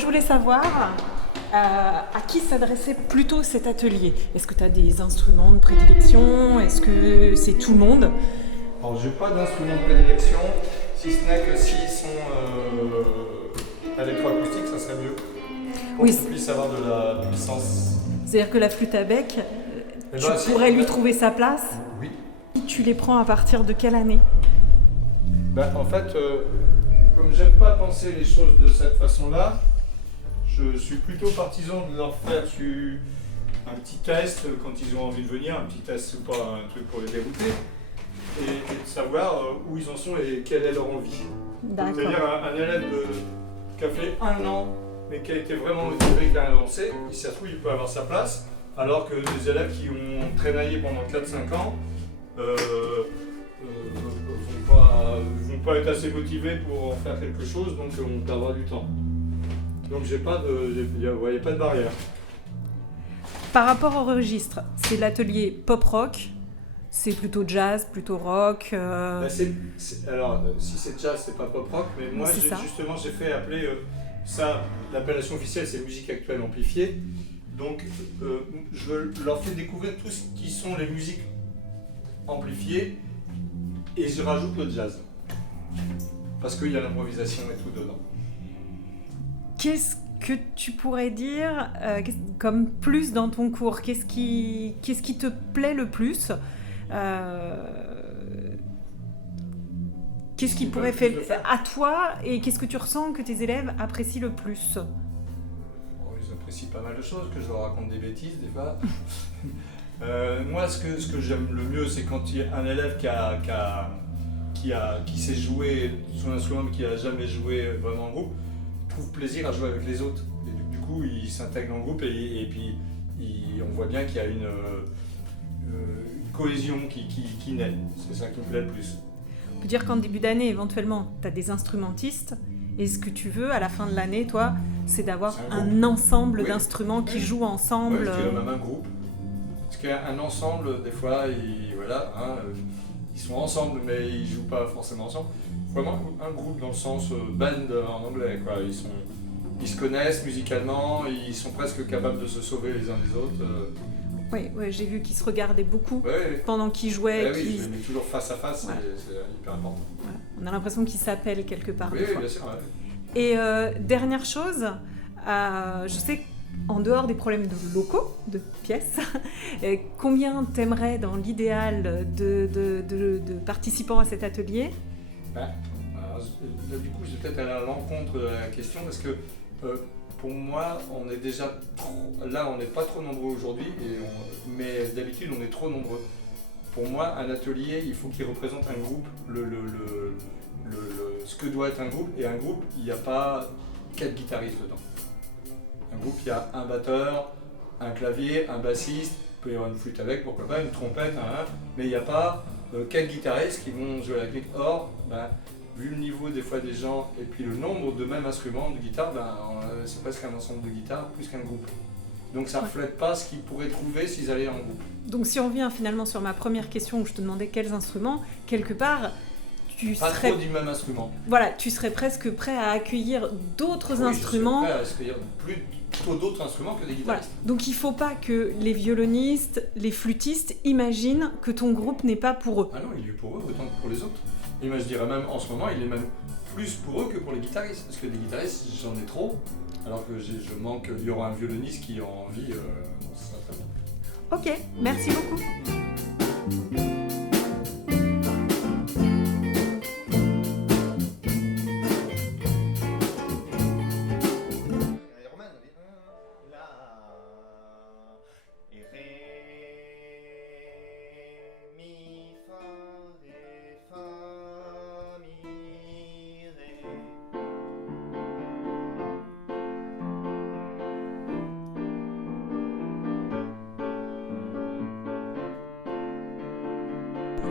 je voulais savoir à qui s'adressait plutôt cet atelier. Est-ce que tu as des instruments de prédilection? Est-ce que c'est tout le monde? Alors, j'ai pas d'instrument de prédilection, si ce n'est que s'ils sont électroacoustiques, ça serait mieux. Pour Oui. qu'ils puissent avoir de la puissance. C'est-à-dire que la flûte à bec, Eh tu ben, si, pourrais lui trouver sa place? Oui. Tu les prends à partir de quelle année? En fait, comme j'aime pas penser les choses de cette façon-là, je suis plutôt partisan de leur faire un petit test quand ils ont envie de venir, un petit test, c'est pas un truc pour les dérouter, et de savoir où ils en sont et quelle est leur envie. D'accord. C'est-à-dire un élève qui a fait 1 an, mais qui a été vraiment motivé, qui a avancé, si ça se trouve, il peut avoir sa place, alors que des élèves qui ont traînaillé pendant 4-5 ans vont pas être assez motivés pour en faire quelque chose, donc on perdra du temps. Donc il n'y a pas de barrière. Par rapport au registre, c'est l'atelier pop-rock, c'est plutôt jazz, plutôt rock Alors, si c'est jazz, c'est pas pop-rock, mais moi j'ai fait appeler ça, l'appellation officielle c'est musique actuelle amplifiée. Donc je leur fais découvrir tout ce qui sont les musiques amplifiées et je rajoute le jazz. Parce qu'il y a l'improvisation et tout dedans. Qu'est-ce que tu pourrais dire comme plus dans ton cours? Qu'est-ce qui te plaît le plus? Qu'est-ce qui pourrait faire à toi et qu'est-ce que tu ressens que tes élèves apprécient le plus? Ils apprécient pas mal de choses, que je leur raconte des bêtises des fois. Moi, ce que j'aime le mieux, c'est quand il y a un élève qui sait jouer son instrument mais qui n'a jamais joué vraiment en groupe, trouve plaisir à jouer avec les autres. Et du coup, il s'intègre dans le groupe et puis on voit bien qu'il y a une cohésion qui naît. C'est ça qui me plaît le plus. On peut dire qu'en début d'année, éventuellement, tu as des instrumentistes. Et ce que tu veux, à la fin de l'année, toi, c'est d'avoir un ensemble d'instruments qui jouent ensemble. Oui, je dirais même un groupe. Parce qu'un ensemble, des fois, ils sont ensemble, mais ils jouent pas forcément ensemble. Vraiment un groupe dans le sens band en anglais, quoi. Ils se connaissent musicalement, ils sont presque capables de se sauver les uns des autres. Oui, j'ai vu qu'ils se regardaient beaucoup pendant qu'ils jouaient. Oui, je les mets toujours face à face, c'est hyper important. Ouais. On a l'impression qu'ils s'appellent quelque part. Oui, bien sûr. Ouais. Et dernière chose, je sais qu'en dehors des problèmes de locaux, de pièces, combien t'aimerais dans l'idéal de participants à cet atelier? Du coup, je vais peut-être aller à l'encontre de la question parce que pour moi, on est déjà là, on n'est pas trop nombreux aujourd'hui, mais d'habitude, on est trop nombreux. Pour moi, un atelier, il faut qu'il représente un groupe, ce que doit être un groupe. Et un groupe, il n'y a pas 4 guitaristes dedans. Un groupe, il y a un batteur, un clavier, un bassiste, il peut y avoir une flûte avec, pourquoi pas, une trompette, mais il n'y a pas 4 guitaristes qui vont jouer à la clique. Or, vu le niveau des fois des gens et puis le nombre de mêmes instruments de guitare, c'est presque un ensemble de guitares plus qu'un groupe. Donc ça ne reflète pas ce qu'ils pourraient trouver s'ils allaient en groupe. Donc si on revient finalement sur ma première question où je te demandais quels instruments, quelque part, trop du même instrument. Voilà, tu serais presque prêt à accueillir d'autres instruments. Je serais prêt à accueillir plutôt d'autres instruments que des guitaristes. Voilà. Donc il ne faut pas que les violonistes, les flûtistes imaginent que ton groupe n'est pas pour eux. Ah non, il est pour eux autant que pour les autres. Et moi je dirais même en ce moment, il est même plus pour eux que pour les guitaristes. Parce que des guitaristes, j'en ai trop, alors que je manque, il y aura un violoniste qui a envie, ça sera très bien. Ok, merci beaucoup.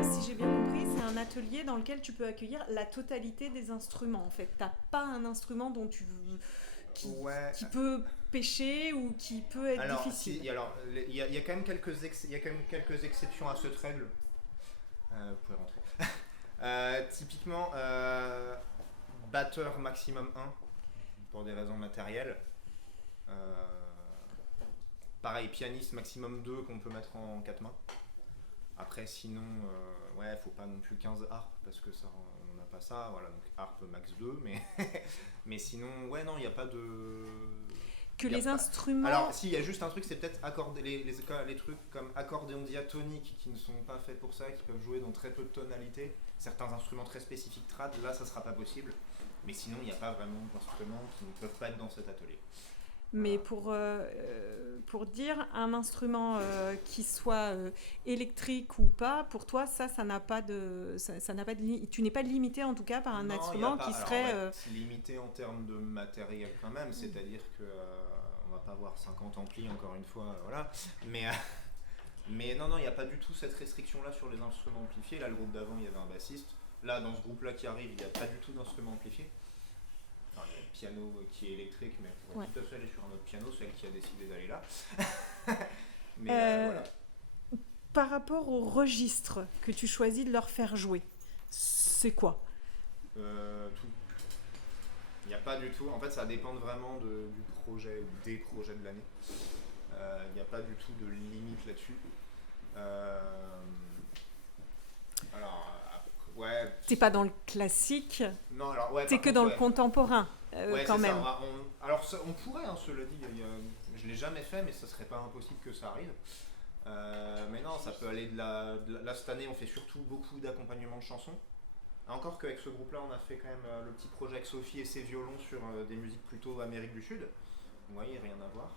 Si j'ai bien compris, c'est un atelier dans lequel tu peux accueillir la totalité des instruments. En fait, t'as pas un instrument dont qui peut pêcher ou qui peut être difficile. Il y a quand même quelques exceptions à cette règle. Vous pouvez rentrer. Typiquement, batteur maximum 1. pour des raisons matérielles. Pareil, pianiste maximum 2 qu'on peut mettre en 4 mains. Après, sinon, faut pas non plus 15 harpes parce que ça, on n'a pas ça. Voilà, donc harpe max 2, mais sinon, non, il n'y a pas de. Instruments. Alors, si, il y a juste un truc, c'est peut-être les trucs comme accordéon diatonique qui ne sont pas faits pour ça, qui peuvent jouer dans très peu de tonalités. Certains instruments très spécifiques trad, là, ça sera pas possible. Mais sinon, il n'y a pas vraiment d'instruments qui ne peuvent pas être dans cet atelier. Mais pour dire un instrument qui soit électrique ou pas, pour toi, ça n'a pas de, tu n'es pas limité en tout cas par un instrument qui serait. C'est limité en termes de matériel quand même, c'est-à-dire que on va pas avoir 50 amplis encore une fois, voilà. Mais non, il n'y a pas du tout cette restriction-là sur les instruments amplifiés. Là, le groupe d'avant, il y avait un bassiste. Là, dans ce groupe-là qui arrive, il n'y a pas du tout d'instruments amplifiés. Enfin, il y a le piano qui est électrique, mais on pourrait tout à fait aller sur un autre piano, celle qui a décidé d'aller là. Mais voilà. Par rapport au registre que tu choisis de leur faire jouer, c'est quoi ? Tout. Il n'y a pas du tout. En fait, ça dépend vraiment du projet, des projets de l'année. Il n'y a pas du tout de limite là-dessus. T'es pas dans le classique. Non, alors t'es que dans le contemporain, quand même. On pourrait, cela dit, je l'ai jamais fait, mais ça serait pas impossible que ça arrive. Mais non, ça peut aller de là, cette année, on fait surtout beaucoup d'accompagnement de chansons. Encore qu'avec ce groupe-là, on a fait quand même le petit projet avec Sophie et ses violons sur des musiques plutôt Amérique du Sud. Vous voyez, rien à voir.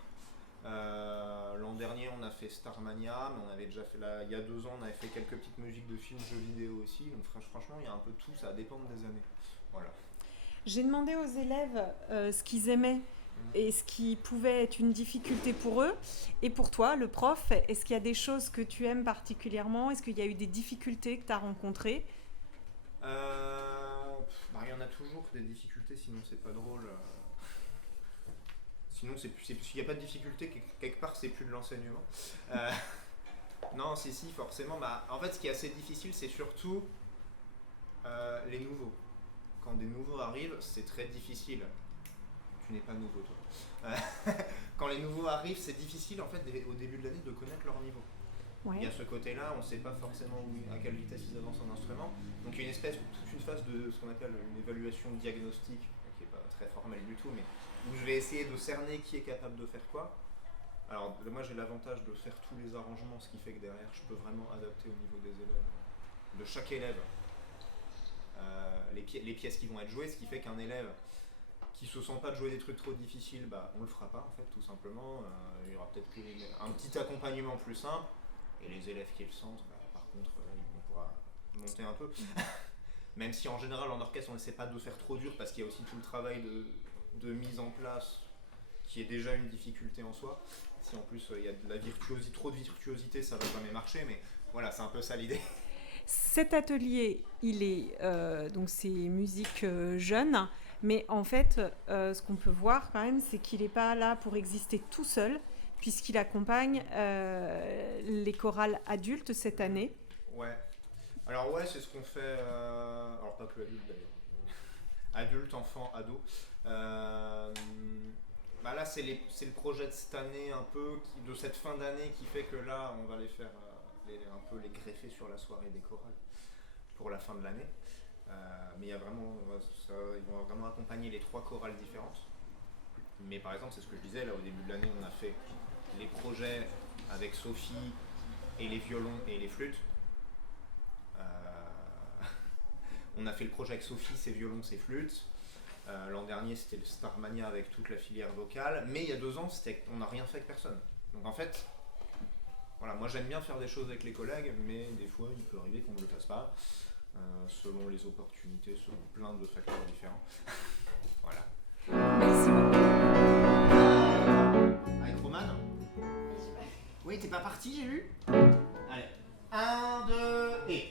L'an dernier, on a fait Starmania, mais on avait déjà fait il y a 2 ans, on avait fait quelques petites musiques de films, jeux vidéo aussi. Donc franchement, il y a un peu de tout, ça va dépendre des années. Voilà. J'ai demandé aux élèves ce qu'ils aimaient et ce qui pouvait être une difficulté pour eux. Et pour toi, le prof, est-ce qu'il y a des choses que tu aimes particulièrement ? Est-ce qu'il y a eu des difficultés que tu as rencontrées ? Il y en a toujours des difficultés, sinon c'est pas drôle. Sinon, s'il n'y a pas de difficulté, quelque part, c'est plus de l'enseignement. Non, si, forcément. En fait, ce qui est assez difficile, c'est surtout les nouveaux. Quand des nouveaux arrivent, c'est très difficile. Tu n'es pas nouveau, toi. Quand les nouveaux arrivent, c'est difficile, en fait, au début de l'année, de connaître leur niveau. Ouais. Il y a ce côté-là, on ne sait pas forcément à quelle vitesse ils avancent en instrument. Donc, il y a toute une phase de ce qu'on appelle une évaluation diagnostique, qui n'est pas très formelle du tout, mais où je vais essayer de cerner qui est capable de faire quoi. Alors moi j'ai l'avantage de faire tous les arrangements, ce qui fait que derrière je peux vraiment adapter au niveau des élèves, de chaque élève, les pièces qui vont être jouées, ce qui fait qu'un élève qui se sent pas de jouer des trucs trop difficiles, on le fera pas en fait tout simplement. Il y aura peut-être un petit accompagnement plus simple, et les élèves qui le sentent, par contre on pourra monter un peu. Même si en général en orchestre on n'essaie pas de faire trop dur parce qu'il y a aussi tout le travail de mise en place qui est déjà une difficulté en soi. Si en plus il y a trop de virtuosité, ça va jamais marcher, mais voilà, c'est un peu ça l'idée. Cet atelier, il est donc c'est musique jeune, mais en fait, ce qu'on peut voir quand même, c'est qu'il n'est pas là pour exister tout seul, puisqu'il accompagne les chorales adultes cette année. Ouais. Alors c'est ce qu'on fait. Alors pas que adultes d'ailleurs. Adultes, enfants, ados. Là c'est le projet de cette année un peu, de cette fin d'année qui fait que là on va les faire un peu les greffer sur la soirée des chorales pour la fin de l'année. Mais il y a vraiment, ils vont vraiment accompagner les 3 chorales différentes. Mais par exemple, c'est ce que je disais, là au début de l'année on a fait les projets avec Sophie et les violons et les flûtes. On a fait le projet avec Sophie, ses violons, ses flûtes. L'an dernier, c'était le Starmania avec toute la filière vocale. Mais il y a 2 ans, on n'a rien fait avec personne. Donc en fait, voilà, moi j'aime bien faire des choses avec les collègues, mais des fois, il peut arriver qu'on ne le fasse pas, selon les opportunités, selon plein de facteurs différents. Voilà. Merci beaucoup. Avec Roman ? Oui, t'es pas parti, j'ai vu ? Allez. 1, 2, et...